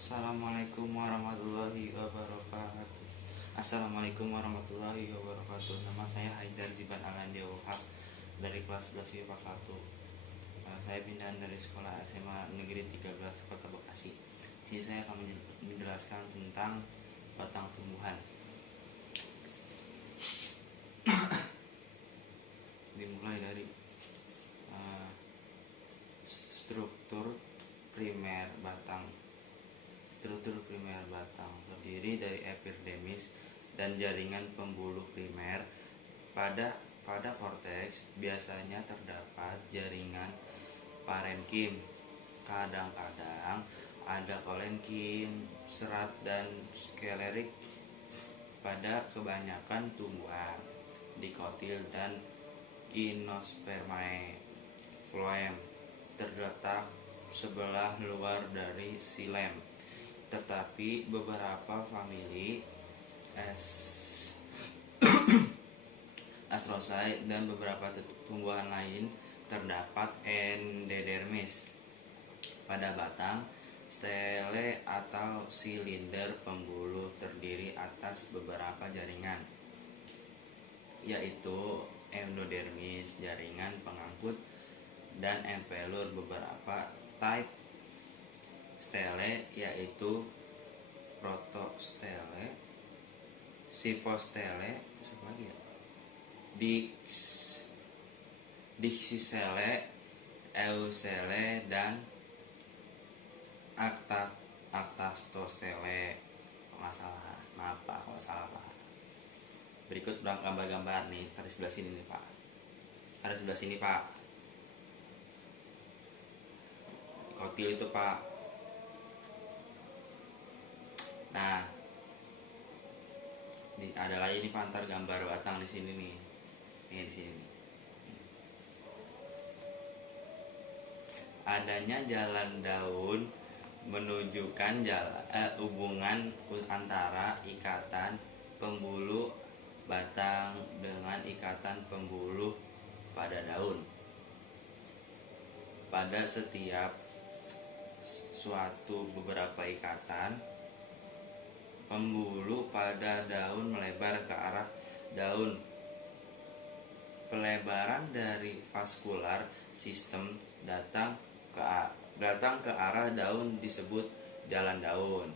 Assalamualaikum warahmatullahi wabarakatuh. Assalamualaikum warahmatullahi wabarakatuh. Nama saya Haidar Ziban Alandia Wahab dari kelas 11 IPA 1. Saya pindahan dari sekolah SMA Negeri 13 Kota Bekasi. Di sini saya akan menjelaskan tentang batang tumbuhan. Dimulai dari struktur primer batang. Struktur primer batang terdiri dari epidermis dan jaringan pembuluh primer. Pada korteks biasanya terdapat jaringan parenkim. Kadang-kadang ada kolenkim, serat, dan sklerik. Pada kebanyakan tumbuhan dikotil dan gimnospermae phloem terletak sebelah luar dari xilem, tetapi beberapa famili Astrosae dan beberapa tumbuhan lain terdapat endodermis pada batang. Stele atau silinder pembuluh terdiri atas beberapa jaringan, yaitu endodermis, jaringan pengangkut, dan empelur. Beberapa type stele yaitu protostele, sifostele, terus apa lagi ya? Dixisele, eusele, dan actastosele. Maaf Pak kalau salah Pak. Berikut gambar-gambar nih, ada sebelah sini nih Pak. Ada sebelah sini Pak. Kotil itu Pak. Nah, ada lagi nih Pak, antar gambar batang di sini nih. Nih di sini nih. Adanya jalan daun menunjukkan hubungan antara ikatan pembuluh batang dengan ikatan pembuluh pada daun. Pada setiap suatu beberapa ikatan pembuluh pada daun melebar ke arah daun. Pelebaran dari vaskular sistem datang ke arah daun disebut jalan daun.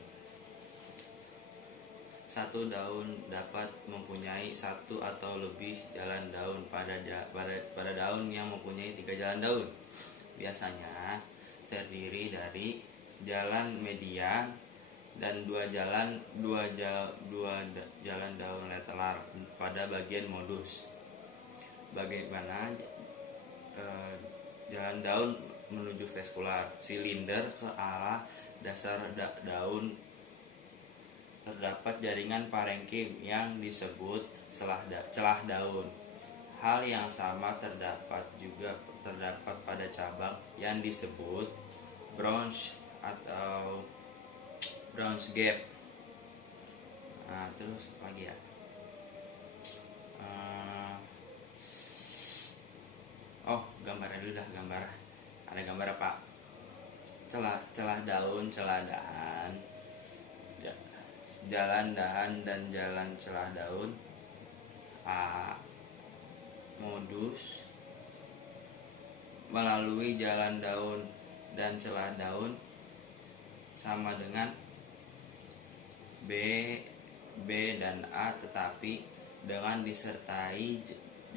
Satu daun dapat mempunyai satu atau lebih jalan daun. Pada daun yang mempunyai 3 jalan daun biasanya terdiri dari jalan median dan dua jalan daun lateral pada bagian modus. Bagaimana jalan daun menuju vaskular silinder ke arah dasar daun terdapat jaringan parenkim yang disebut celah daun. Hal yang sama terdapat pada cabang yang disebut branch atau branch gap. Nah, terus apa lagi ya? Gambarnya dulu dah, ada gambar apa? Celah daun, celah dahan, jalan dahan dan jalan celah daun. Modus melalui jalan daun dan celah daun sama dengan B dan A, tetapi dengan disertai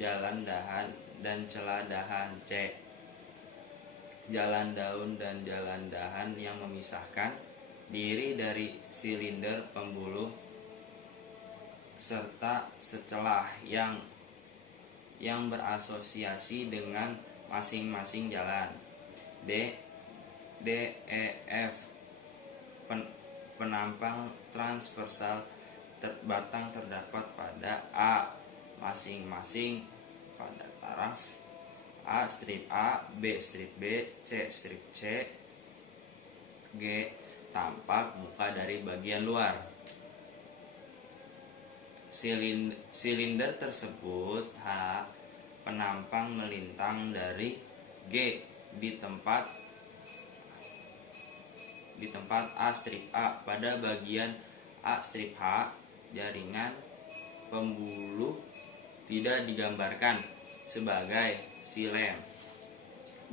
jalan dahan dan celah dahan C. Jalan daun dan jalan dahan yang memisahkan diri dari silinder pembuluh serta secelah yang berasosiasi dengan masing-masing jalan. D, E, F. Penampang transversal batang terdapat pada A masing-masing pada taraf A, strip A, B, strip B, C, strip C. G, tampak muka dari bagian luar. Silinder tersebut H, penampang melintang dari G di tempat di tempat A strip A. Pada bagian A strip H, jaringan pembuluh tidak digambarkan sebagai xilem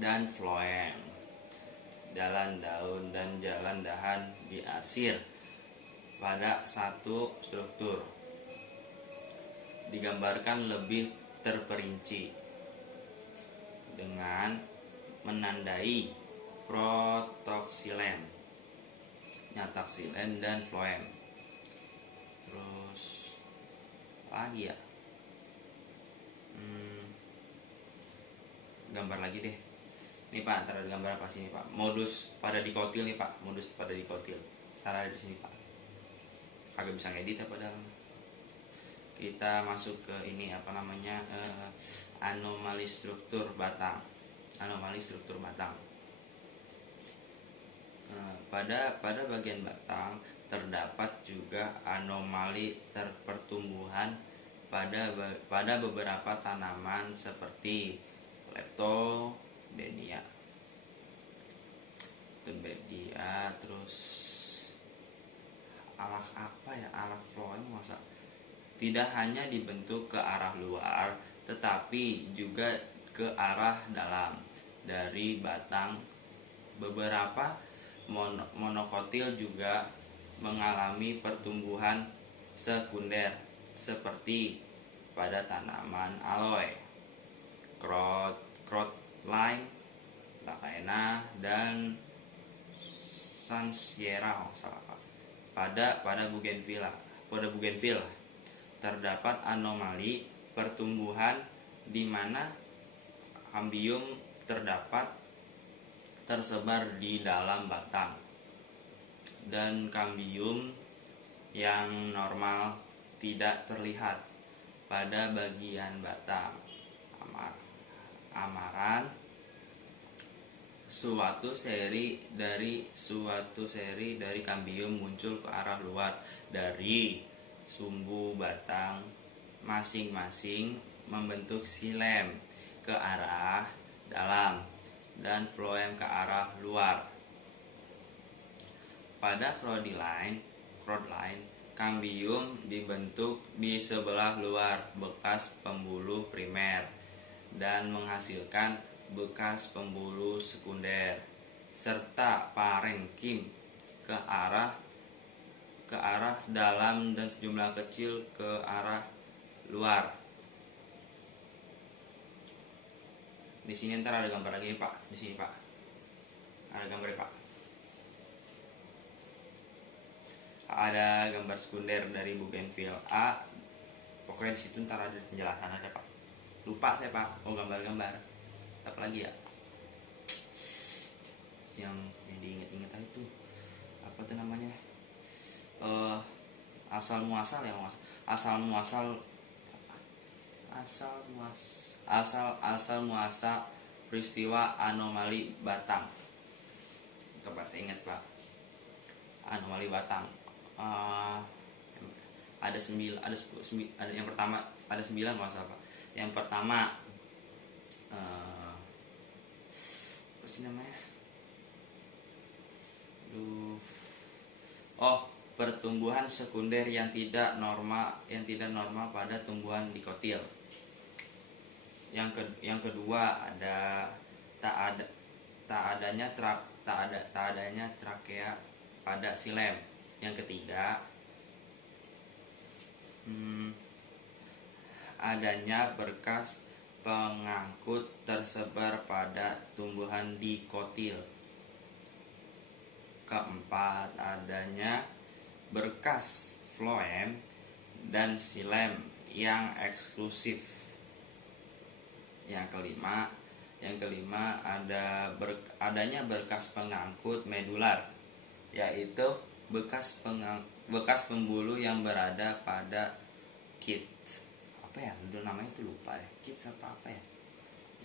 dan floem. Jalan daun dan jalan dahan diarsir pada satu struktur, digambarkan lebih terperinci dengan menandai protoxilem, nyatoxilem dan floem. Terus lagi ya, gambar lagi deh. Ini Pak, ntar ada gambar apa sini Pak? Modus pada dikotil nih Pak, modus pada dikotil. Cara di sini Pak. Kagak bisa ngedit ya padahal. Kita masuk ke ini apa namanya, anomali struktur batang. Anomali struktur batang. Pada bagian batang terdapat juga anomali pertumbuhan pada beberapa tanaman seperti leptodenia, terus alak apa ya, alak floem masa. Tidak hanya dibentuk ke arah luar, tetapi juga ke arah dalam dari batang. Beberapa monokotil juga mengalami pertumbuhan sekunder seperti pada tanaman aloe, crotline, lakaena, dan sansevieria. Pada bougainvillea terdapat anomali pertumbuhan di mana kambium terdapat tersebar di dalam batang dan kambium yang normal tidak terlihat pada bagian batang. Amaran suatu seri dari kambium muncul ke arah luar dari sumbu batang masing-masing, membentuk xilem ke arah dalam dan floem ke arah luar. Pada crotline, kambium dibentuk di sebelah luar bekas pembuluh primer dan menghasilkan bekas pembuluh sekunder, serta parenkim ke arah dalam dan sejumlah kecil ke arah luar. Di sini ntar ada gambar lagi Pak. Di sini Pak, ada gambar Pak. Ada gambar sekunder dari bougainvillea A. Pokoknya di situ ntar ada penjelasan, ada Pak. Lupa saya Pak. Oh, gambar-gambar. Apa lagi ya? Yang diinget-inget itu apa tuh namanya? Asal muasal peristiwa anomali batang. Coba saya ingat Pak. Anomali batang. Ada yang pertama, ada 9 masalah Pak. Yang pertama apa sih namanya? Pertumbuhan sekunder yang tidak normal pada tumbuhan dikotil. Yang kedua ada tak adanya trakea pada xilem. Yang ketiga adanya berkas pengangkut tersebar pada tumbuhan dikotil. Keempat, adanya berkas floem dan xilem yang eksklusif. Yang kelima adanya berkas pengangkut medular, yaitu bekas pembuluh yang berada pada kit. Apa ya? Udah namanya itu lupa ya. Kit apa ya?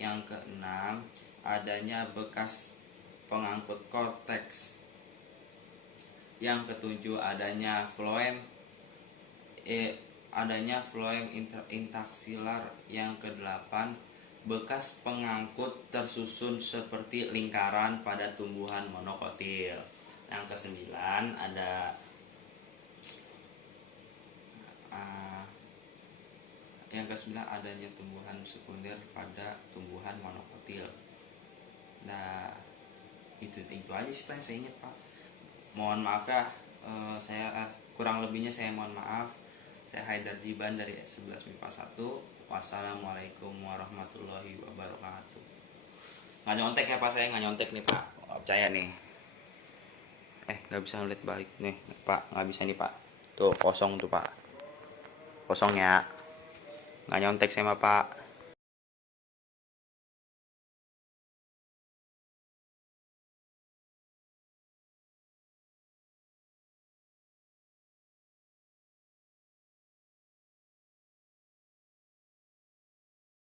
Yang keenam, adanya bekas pengangkut korteks. Yang ketujuh, adanya floem intraksilar. Yang kedelapan, bekas pengangkut tersusun seperti lingkaran pada tumbuhan monokotil. Yang ke-9 ada yang ke-9 adanya tumbuhan sekunder pada tumbuhan monokotil. Nah, itu aja sih Pak yang saya ingat Pak. Mohon maaf ya, saya kurang lebihnya saya mohon maaf. Saya Haidar Jiban dari 11 MIPA 1. Wassalamualaikum warahmatullahi wabarakatuh. Nggak nyontek ya Pak, saya nggak nyontek nih Pak. Nggak percaya nih. Nggak bisa ngeliat balik nih Pak, nggak bisa nih Pak. Tuh kosong tuh Pak. Kosong ya. Nggak nyontek sama Pak.